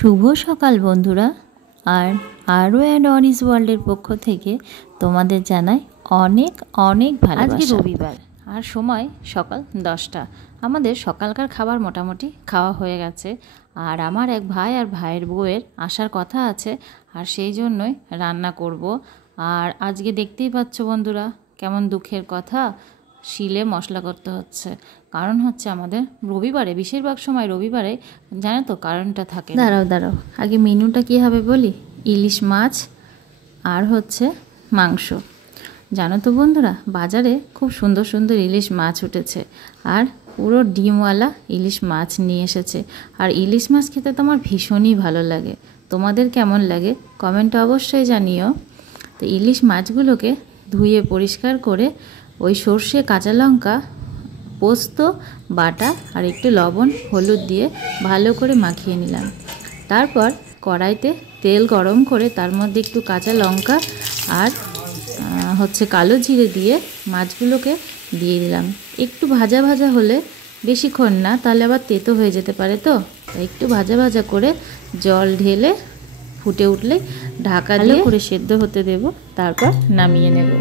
শুভ সকাল বন্ধুরা। আর আরও অ্যান্ড অনিস ওয়ার্ল্ডের পক্ষ থেকে তোমাদের জানাই অনেক অনেক ভালোবাসা। আজকে রবিবার আর সময় সকাল 10টা। আমাদের সকালকার খাবার মোটামুটি খাওয়া হয়ে গেছে। আর আমার এক ভাই আর ভাইয়ের বউয়ের আসার কথা আছে, আর সেই জন্যই রান্না করব। আর আজকে দেখতেই পাচ্ছ বন্ধুরা কেমন দুঃখের কথা, শিলে মশলা করতে হচ্ছে। কারণ হচ্ছে আমাদের রবিবারে, বেশিরভাগ সময় রবিবারে জানো তো কারণটা থাকে। দাঁড়াও আগে মেনুটা কী হবে বলি। ইলিশ মাছ আর হচ্ছে মাংস। জানো তো বন্ধুরা, বাজারে খুব সুন্দর সুন্দর ইলিশ মাছ উঠেছে, আর পুরো ডিমওয়ালা ইলিশ মাছ নিয়ে এসেছে। আর ইলিশ মাছ খেতে তো আমার ভীষণই ভালো লাগে। তোমাদের কেমন লাগে কমেন্টে অবশ্যই জানিও। তো ইলিশ মাছগুলোকে ধুয়ে পরিষ্কার করে ওই সর্ষে, কাঁচা লঙ্কা, পোস্ত বাটা আর একটু লবণ হলুদ দিয়ে ভালো করে মাখিয়ে নিলাম। তারপর কড়াইতে তেল গরম করে তার মধ্যে একটু কাঁচা লঙ্কা আর হচ্ছে কালো জিরে দিয়ে মাছগুলোকে দিয়ে দিলাম। একটু ভাজা ভাজা হলে, বেশিক্ষণ না, তাহলে আবার তেতো হয়ে যেতে পারে। তো তাই একটু ভাজা ভাজা করে জল ঢেলে ফুটে উঠলে ঢাকা দিয়ে করে সেদ্ধ হতে দেব। তারপর নামিয়ে নেব।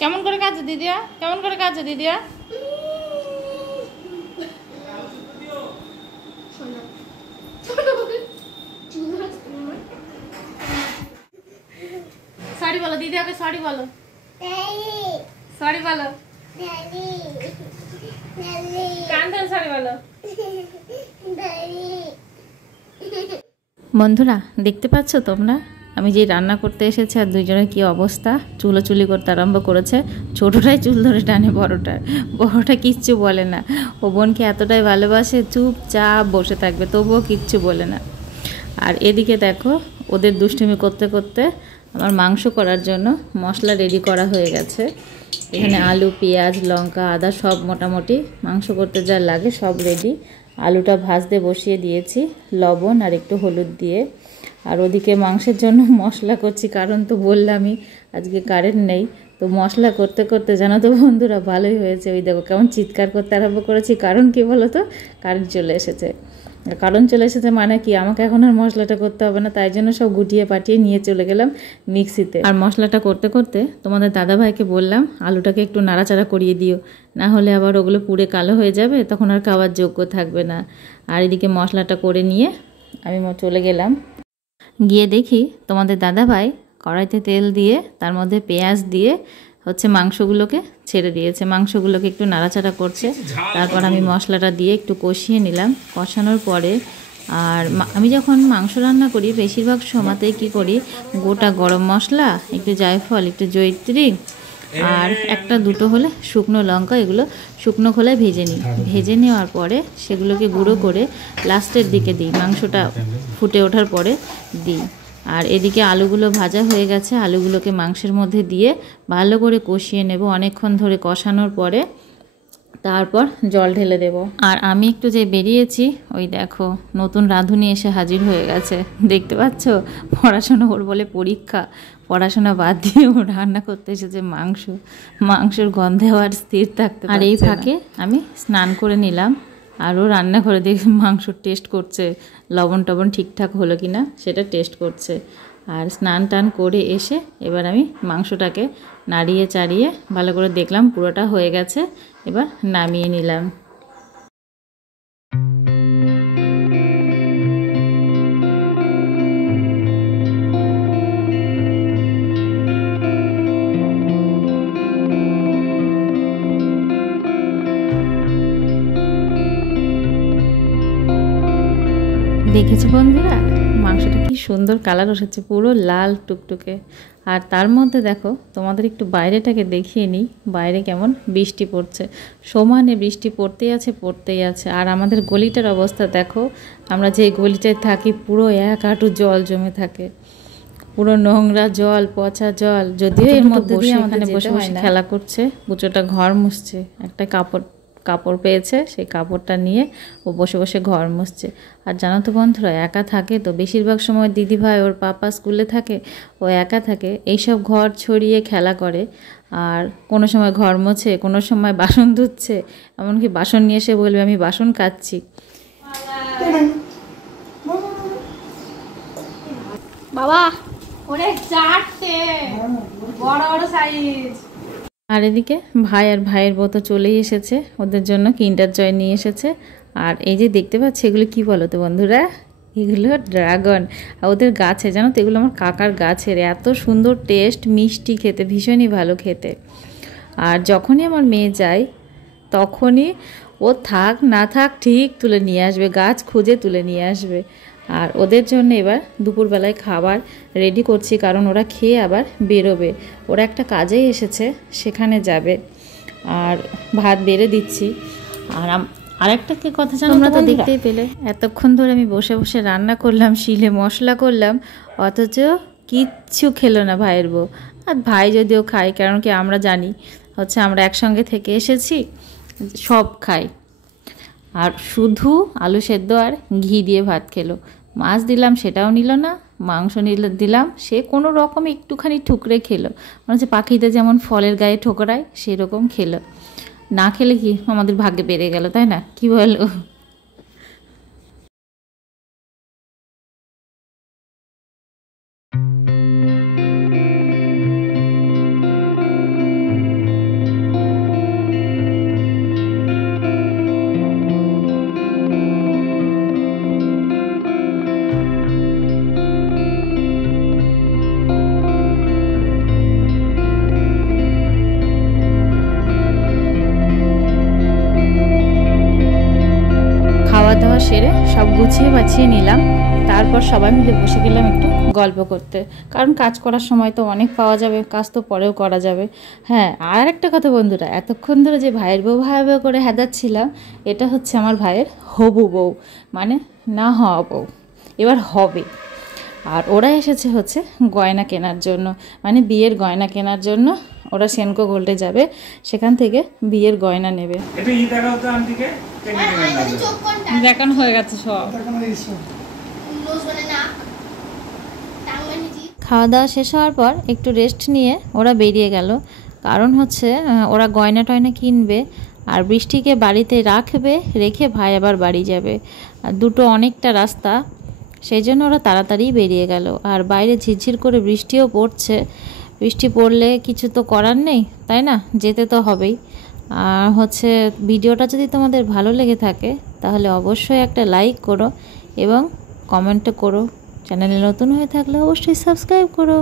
কেমন করে কাজ দিদিয়া, কেমন করে কাজ দিদিয়া? সরি বলো দিদিয়াকে, সরি বলো, সরি বলো, কান ধরে সরি বলো। বন্ধুরা দেখতে পাচ্ছ তোমরা, আমি যে রান্না করতে এসেছি আর দুইজনের কি অবস্থা। চুলোচুলি করতে আরম্ভ করেছে। ছোটোটাই চুল ধরে টানে বড়টা কিচ্ছু বলে না। ও বোনকে এতটাই ভালোবাসে, চুপচাপ বসে থাকবে, তবুও কিচ্ছু বলে না। আর এদিকে দেখো ওদের দুষ্টুমি করতে করতে আমার মাংস করার জন্য মশলা রেডি করা হয়ে গেছে। এখানে আলু, পেঁয়াজ, লঙ্কা, আদা সব মোটামুটি মাংস করতে যা লাগে সব রেডি। আলুটা ভাজতে বসিয়ে দিয়েছি লবণ আর একটু হলুদ দিয়ে। আর ওদিকে মাংসের জন্য মশলা করছি, কারণ তো বললামই আজকে কারেন্ট নেই। তো মশলা করতে করতে জানো তো বন্ধুরা ভালোই হয়েছে। ওই দেখো কেমন চিৎকার করতে আরম্ভ করেছি। কারণ কি বলো তো, কারেন্ট চলে এসেছে। কারণ চলে এসেছে মানে কি, আমাকে এখন আর মশলাটা করতে হবে না। তাই জন্য সব গুটিয়ে পাঠিয়ে নিয়ে চলে গেলাম মিক্সিতে। আর মশলাটা করতে করতে তোমাদের দাদাভাইকে বললাম আলুটাকে একটু নাড়াচাড়া করিয়ে দিও, না হলে আবার ওগুলো পুড়ে কালো হয়ে যাবে, তখন আর খাওয়ার যোগ্য থাকবে না। আর এদিকে মশলাটা করে নিয়ে আমি চলে গেলাম। গিয়ে দেখি তোমাদের দাদাভাই কড়াইতে তেল দিয়ে তার মধ্যে পেঁয়াজ দিয়ে হচ্ছে মাংসগুলোকে ছেড়ে দিয়েছে। মাংসগুলোকে একটু নাড়াচাড়া করছে। তারপর আমি মশলাটা দিয়ে একটু কষিয়ে নিলাম। কষানোর পরে আর আমি যখন মাংস রান্না করি বেশিরভাগ সময়তেই কী করি, গোটা গরম মশলা, একটু জায়ফল, একটু জয়িত্রী আর একটা দুটো হলে শুকনো লঙ্কা, এগুলো শুকনো খোলায় ভেজে নিই। ভেজে নেওয়ার পরে সেগুলোকে গুঁড়ো করে লাস্টের দিকে দিই, মাংসটা ফুটে ওঠার পরে দিই। আর এদিকে আলুগুলো ভাজা হয়ে গেছে, আলুগুলোকে মাংসের মধ্যে দিয়ে ভালো করে কষিয়ে নেব। অনেকক্ষণ ধরে কষানোর পরে তারপর জল ঢেলে দেব। আর আমি একটু যে বেরিয়েছি, ওই দেখো নতুন রাঁধুনি এসে হাজির হয়ে গেছে, দেখতে পাচ্ছ। পড়াশোনা ওর বলে পরীক্ষা, পড়াশোনা বাদ দিয়ে ও রান্না করতে এসেছে মাংসের গন্ধে আর স্থির থাকতে। আর এই ফাঁকে আমি স্নান করে নিলাম। আরও রান্না করে দেখি মাংসর টেস্ট করছে, লবণ টবণ ঠিকঠাক হলো কি না সেটা টেস্ট করছে। আর স্নান টান করে এসে এবার আমি মাংসটাকে নাড়িয়ে চাড়িয়ে ভালো করে দেখলাম পুরোটা হয়ে গেছে। এবার নামিয়ে নিলাম। দেখেছো বন্ধুরা মাংসটা কি সুন্দর কালার এসেছে, পুরো লাল টুকটুকে। আর তার মধ্যে দেখো তোমাদের একটু বাইরেটাকে দেখিয়ে নিই, বাইরে কেমন বৃষ্টি পড়ছে, সমানে বৃষ্টি পড়তেই আছে। আর আমাদের গলিটার অবস্থা দেখো, আমরা যে গলিটায় থাকি পুরো এক হাঁটু জল জমে থাকে। পুরো নোংরা জল, পচা জল। যদিও এর মধ্যে দিয়ে এখানে বসে বসে খেলা করছে। বুচোটা ঘর মুছছে, একটা কাপড় পেয়েছে, সেই কাপড়টা নিয়ে ও বসে বসে ঘর মুছছে। আর জানো তো বন্ধুরা, একা থাকে তো, বেশিরভাগ সময় দিদিভাই ওর পাপা স্কুলে থাকে, ও একা থাকে, এইসব ঘর ছড়িয়ে খেলা করে। আর কোনো সময় ঘর মোছে, কোনো সময় বাসন ধুচ্ছে, এমনকি বাসন নিয়ে এসে বলবে আমি বাসন কাচ্ছি। বাবা ওরে চারটে বড় বড় সাইজ। আর এদিকে ভাই আর ভাইয়ের বউ তো চলেই এসেছে, ওদের জন্য কিন্ডার জয় নিয়ে এসেছে। আর এই যে দেখতে পাচ্ছি, এগুলো কি বলো তো বন্ধুরা, এগুলো ড্রাগন। আর ওদের গাছে, জানো তো, এগুলো আমার কাকার গাছের, এত সুন্দর টেস্ট, মিষ্টি খেতে, ভীষণই ভালো খেতে। আর যখনই আমার মেয়ে যায়, তখনই ও থাক না থাক ঠিক তুলে নিয়ে আসবে, গাছ খুঁজে তুলে নিয়ে আসবে। আর ওদের জন্য এবার দুপুরবেলায় খাবার রেডি করছি, কারণ ওরা খেয়ে আবার বেরোবে, ওরা একটা কাজেই এসেছে, সেখানে যাবে। আর ভাত বেড়ে দিচ্ছি। আর আরেকটা কি কথা জানো, তোমরা তো দেখতেই পেলে, এতক্ষণ ধরে আমি বসে বসে রান্না করলাম, শিলে মশলা করলাম, অথচ কিচ্ছু খেলো না ভাইয়ের বউ। আর ভাই যদিও খায়, কারণ কি আমরা জানি হচ্ছে আমরা একসঙ্গে থেকে এসেছি, সব খাই। আর শুধু আলু সেদ্ধ আর ঘি দিয়ে ভাত খেলো। মাছ দিলাম সেটাও নিল না, মাংস দিলাম সে কোনো রকম একটুখানি ঠুকরে খেলো, মানে হচ্ছে পাখিতে যেমন ফলের গায়ে ঠোকরায় সেরকম খেলো। না খেলে কি আমাদের ভাগ্যে বেড়ে গেল, তাই না, কি বলো? খাওয়া সেরে সব গুছিয়ে বাছিয়ে নিলাম, তারপর সবাই মিলে বসে গেলাম একটু গল্প করতে, কারণ কাজ করার সময় তো অনেক পাওয়া যাবে, কাজ তো পরেও করা যাবে। হ্যাঁ, আর একটা কথা বন্ধুরা, এতক্ষণ ধরে যে ভাইয়ের বউ করে হেদাচ্ছিলাম, এটা হচ্ছে আমার ভাইয়ের হবু বউ, মানে না হওয়া বউ, এবার হবে। আর ওরা এসেছে হচ্ছে গয়না কেনার জন্য, মানে বিয়ের গয়না কেনার জন্য। ওরা সেনকো গোল্ডে যাবে, সেখান থেকে বিয়ের গয়না নেবে। দেখানো হয়ে গেছে সব। খাওয়া দাওয়া শেষ হওয়ার পর একটু রেস্ট নিয়ে ওরা বেরিয়ে গেল, কারণ হচ্ছে ওরা গয়না টয়না কিনবে, আর বৃষ্টিকে বাড়িতে রাখবে, রেখে ভাই আবার বাড়ি যাবে, আর দুটো অনেকটা রাস্তা, সেই জন্য ওরা তাড়াতাড়ি বেরিয়ে গেল। আর বাইরে ঝিরঝির করে বৃষ্টিও পড়ছে, বৃষ্টি পড়লে কিছু তো করার নেই, তাই না, যেতে তো হবেই। আর হচ্ছে ভিডিওটা যদি তোমাদের ভালো লেগে থাকে, তাহলে অবশ্যই একটা লাইক করো এবং কমেন্টও করো। চ্যানেলে নতুন হয়ে থাকলে অবশ্যই সাবস্ক্রাইব করো।